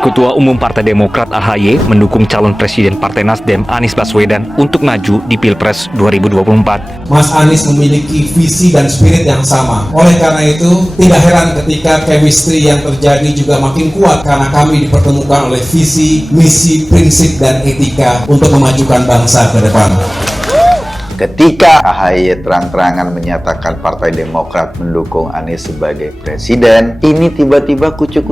Ketua Umum Partai Demokrat AHY mendukung calon Presiden Partai Nasdem Anies Baswedan untuk maju di Pilpres 2024. Mas Anies memiliki visi dan spirit yang sama. Oleh karena itu, tidak heran ketika chemistry yang terjadi juga makin kuat karena kami dipertemukan oleh visi, misi, prinsip, dan etika untuk memajukan bangsa ke depan. Ketika AHY terang-terangan menyatakan Partai Demokrat mendukung Anies sebagai presiden, ini tiba-tiba kucuk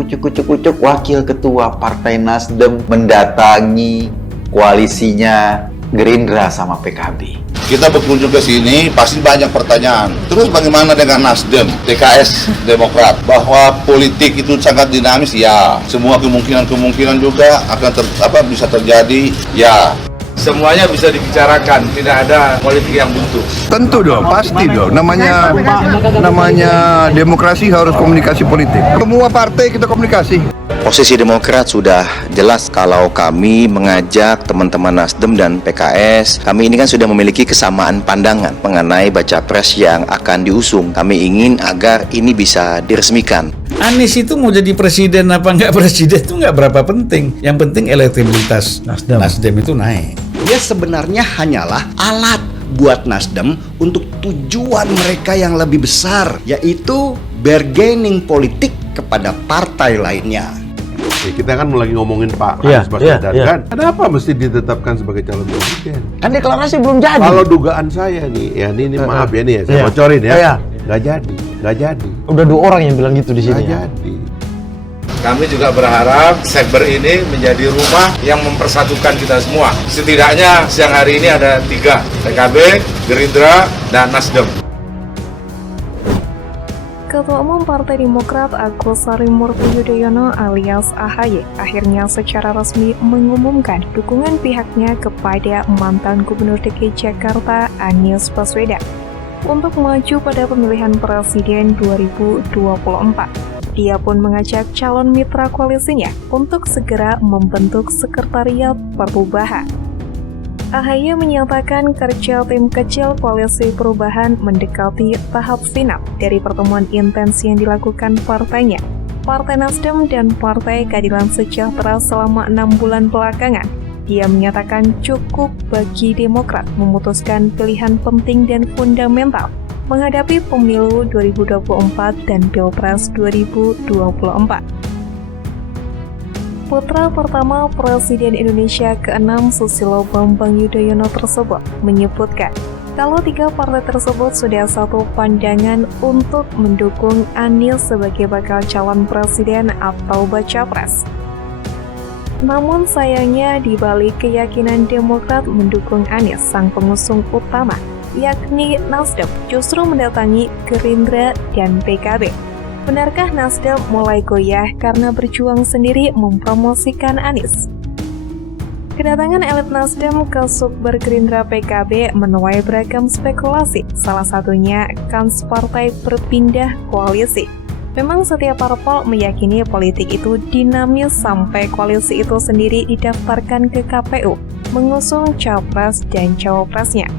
wakil ketua Partai Nasdem mendatangi koalisinya Gerindra sama PKB. Kita berkunjung ke sini pasti banyak pertanyaan. Terus bagaimana dengan Nasdem, PKS, Demokrat? Bahwa politik itu sangat dinamis, ya. Semua kemungkinan juga akan bisa terjadi, ya. Semuanya bisa dibicarakan, tidak ada politik yang buntu. Tentu dong, pasti dong. Namanya demokrasi harus komunikasi politik. Semua partai kita komunikasi. Posisi Demokrat sudah jelas kalau kami mengajak teman-teman Nasdem dan PKS. Kami ini kan sudah memiliki kesamaan pandangan mengenai baca pres yang akan diusung. Kami ingin agar ini bisa diresmikan. Anies itu mau jadi presiden apa nggak presiden itu nggak berapa penting. Yang penting elektabilitas Nasdem itu naik. Dia sebenarnya hanyalah alat buat Nasdem untuk tujuan mereka yang lebih besar, yaitu bargaining politik kepada partai lainnya. Ya, kita kan lagi ngomongin Pak Anies Baswedan kan. Kenapa mesti ditetapkan sebagai calon presiden? Kan deklarasi belum jadi. Kalau dugaan saya nih, ya ini maaf ya nih ya, saya bocorin ya. Nggak jadi. Udah 2 orang yang bilang gitu di sini. Nggak jadi. Kami juga berharap Sekber ini menjadi rumah yang mempersatukan kita semua. Setidaknya siang hari ini ada 3, PKB, Gerindra, dan Nasdem. Ketua Umum Partai Demokrat Agus Harimurti Yudhoyono alias AHY akhirnya secara resmi mengumumkan dukungan pihaknya kepada mantan Gubernur DKI Jakarta Anies Baswedan untuk maju pada pemilihan presiden 2024. Dia pun mengajak calon mitra koalisinya untuk segera membentuk sekretariat perubahan. AHY menyatakan kerja tim kecil koalisi perubahan mendekati tahap final dari pertemuan intens yang dilakukan partainya, Partai Nasdem dan Partai Keadilan Sejahtera selama 6 bulan belakangan. Dia menyatakan cukup bagi Demokrat memutuskan pilihan penting dan fundamental menghadapi pemilu 2024 dan Pilpres 2024. Putra pertama Presiden Indonesia ke-6 Susilo Bambang Yudhoyono tersebut menyebutkan kalau 3 partai tersebut sudah satu pandangan untuk mendukung Anies sebagai bakal calon presiden atau baca pres. Namun sayangnya di balik keyakinan Demokrat mendukung Anies, sang pengusung utama, yakni Nasdem, justru mendatangi Gerindra dan PKB. Benarkah Nasdem mulai goyah karena berjuang sendiri mempromosikan Anies? Kedatangan elit Nasdem ke Sukber Gerindra PKB menuai beragam spekulasi, salah satunya kans partai berpindah koalisi. Memang setiap parpol meyakini politik itu dinamis sampai koalisi itu sendiri didaftarkan ke KPU, mengusung capres dan cawapresnya.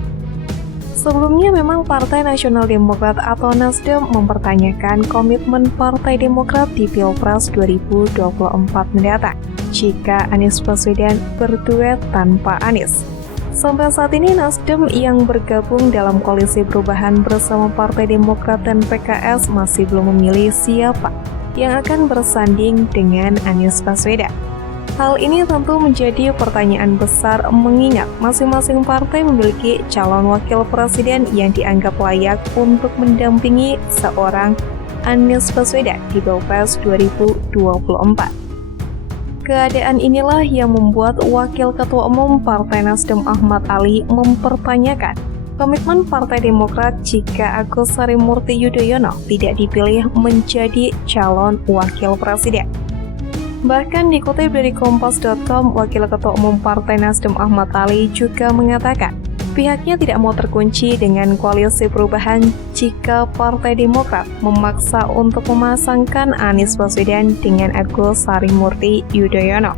Sebelumnya memang Partai Nasional Demokrat atau Nasdem mempertanyakan komitmen Partai Demokrat di Pilpres 2024 mendatang jika Anies Baswedan berduet tanpa Anies. Sampai saat ini Nasdem yang bergabung dalam koalisi perubahan bersama Partai Demokrat dan PKS masih belum memilih siapa yang akan bersanding dengan Anies Baswedan. Hal ini tentu menjadi pertanyaan besar mengingat masing-masing partai memiliki calon wakil presiden yang dianggap layak untuk mendampingi seorang Anies Baswedan di Pilpres 2024. Keadaan inilah yang membuat Wakil Ketua Umum Partai Nasdem Ahmad Ali mempertanyakan komitmen Partai Demokrat jika Agus Harimurti Yudhoyono tidak dipilih menjadi calon wakil presiden. Bahkan dikutip dari Kompas.com, Wakil Ketua Umum Partai Nasdem Ahmad Ali juga mengatakan pihaknya tidak mau terkunci dengan koalisi perubahan jika Partai Demokrat memaksa untuk memasangkan Anies Baswedan dengan Agus Harimurti Yudhoyono.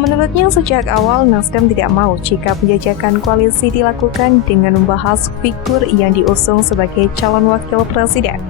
Menurutnya sejak awal Nasdem tidak mau jika penjajakan koalisi dilakukan dengan membahas figur yang diusung sebagai calon wakil presiden.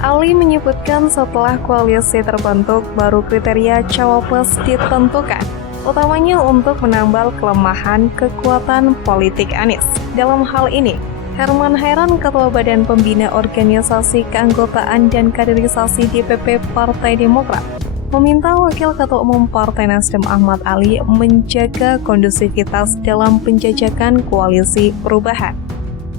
Ali menyebutkan setelah koalisi terbentuk, baru kriteria cawapres ditentukan, utamanya untuk menambal kelemahan kekuatan politik Anies. Dalam hal ini, Herman Hairan, Ketua Badan Pembina Organisasi Keanggotaan dan Kaderisasi DPP Partai Demokrat, meminta Wakil Ketua Umum Partai Nasdem Ahmad Ali menjaga kondusivitas dalam penjajakan koalisi perubahan.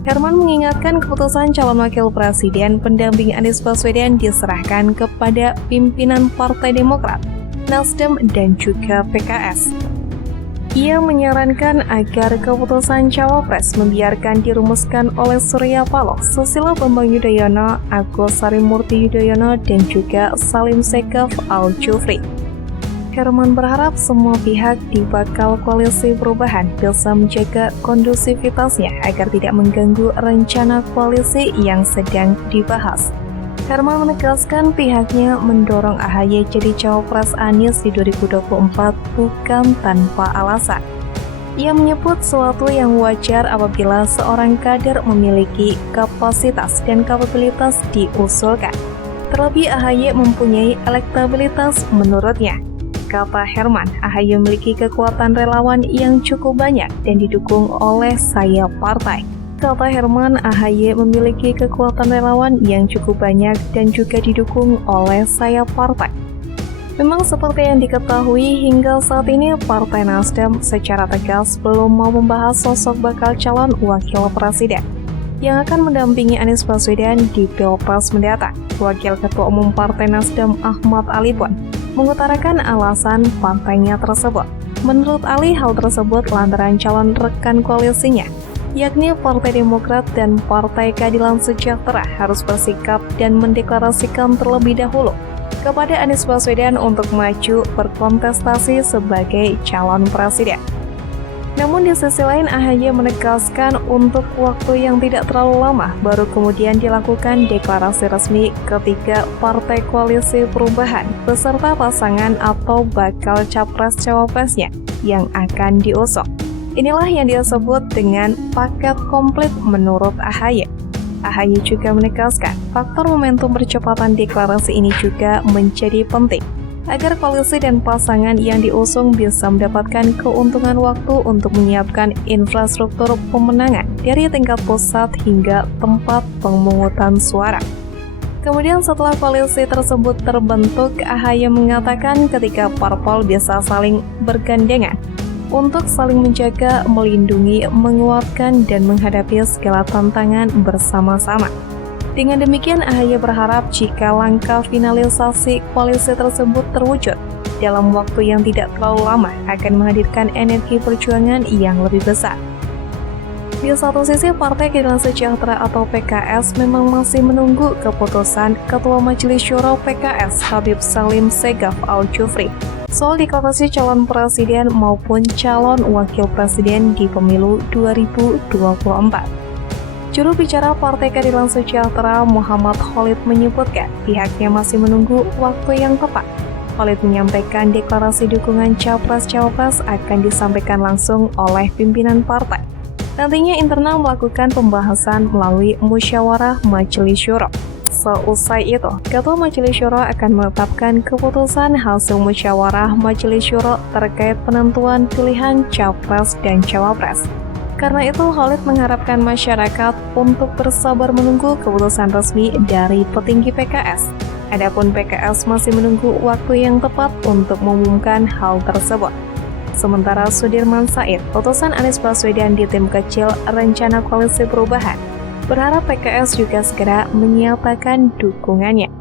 Herman mengingatkan keputusan calon wakil presiden pendamping Anies Baswedan diserahkan kepada pimpinan Partai Demokrat, Nasdem, dan juga PKS. Ia menyarankan agar keputusan cawapres membiarkan dirumuskan oleh Surya Paloh, Susilo Bambang Yudhoyono, Agus Harimurti Yudhoyono, dan juga Salim Segaf Al-Jufri. Herman berharap semua pihak di bakal koalisi perubahan bisa menjaga kondusivitasnya agar tidak mengganggu rencana koalisi yang sedang dibahas. Herman menegaskan pihaknya mendorong AHY jadi cawapres Anies di 2024 bukan tanpa alasan. Ia menyebut suatu yang wajar apabila seorang kader memiliki kapasitas dan kapabilitas diusulkan. Terlebih AHY mempunyai elektabilitas menurutnya. Kata Herman, AHY memiliki kekuatan relawan yang cukup banyak dan didukung oleh sayap partai. Kata Herman, AHY memiliki kekuatan relawan yang cukup banyak dan juga didukung oleh sayap partai. Memang seperti yang diketahui hingga saat ini, Partai Nasdem secara tegas belum mau membahas sosok bakal calon wakil presiden yang akan mendampingi Anies Baswedan di Pilpres mendatang. Wakil Ketua Umum Partai Nasdem Ahmad Ali pun mengutarakan alasan partainya tersebut. Menurut Ali, hal tersebut lantaran calon rekan koalisinya, yakni Partai Demokrat dan Partai Keadilan Sejahtera, harus bersikap dan mendeklarasikan terlebih dahulu kepada Anies Baswedan untuk maju berkontestasi sebagai calon presiden. Namun di sisi lain, AHY menegaskan untuk waktu yang tidak terlalu lama baru kemudian dilakukan deklarasi resmi ketiga partai koalisi perubahan beserta pasangan atau bakal capres-cawapresnya yang akan diusung. Inilah yang disebut dengan paket komplit menurut AHY. AHY juga menegaskan faktor momentum percepatan deklarasi ini juga menjadi penting agar koalisi dan pasangan yang diusung bisa mendapatkan keuntungan waktu untuk menyiapkan infrastruktur pemenangan dari tingkat pusat hingga tempat pemungutan suara. Kemudian setelah koalisi tersebut terbentuk, AHY mengatakan ketika parpol bisa saling bergandengan untuk saling menjaga, melindungi, menguatkan, dan menghadapi segala tantangan bersama-sama. Dengan demikian, AHY berharap jika langkah finalisasi koalisi tersebut terwujud dalam waktu yang tidak terlalu lama akan menghadirkan energi perjuangan yang lebih besar. Di satu sisi, Partai Keadilan Sejahtera atau PKS memang masih menunggu keputusan Ketua Majelis Syuro PKS Habib Salim Segaf Al-Jufri soal deklarasi calon presiden maupun calon wakil presiden di pemilu 2024. Juru bicara Partai Keadilan Sejahtera Muhammad Khalid menyebutkan pihaknya masih menunggu waktu yang tepat. Khalid menyampaikan deklarasi dukungan capres-cawapres akan disampaikan langsung oleh pimpinan partai. Nantinya internal melakukan pembahasan melalui musyawarah Majelis Syuro. Seusai itu, Ketua Majelis Syuro akan menetapkan keputusan hasil musyawarah Majelis Syuro terkait penentuan pilihan capres dan cawapres. Karena itu, Khalid mengharapkan masyarakat untuk bersabar menunggu keputusan resmi dari petinggi PKS. Adapun PKS masih menunggu waktu yang tepat untuk mengumumkan hal tersebut. Sementara Sudirman Said, utusan Anies Baswedan di tim kecil rencana koalisi perubahan, berharap PKS juga segera menyatakan dukungannya.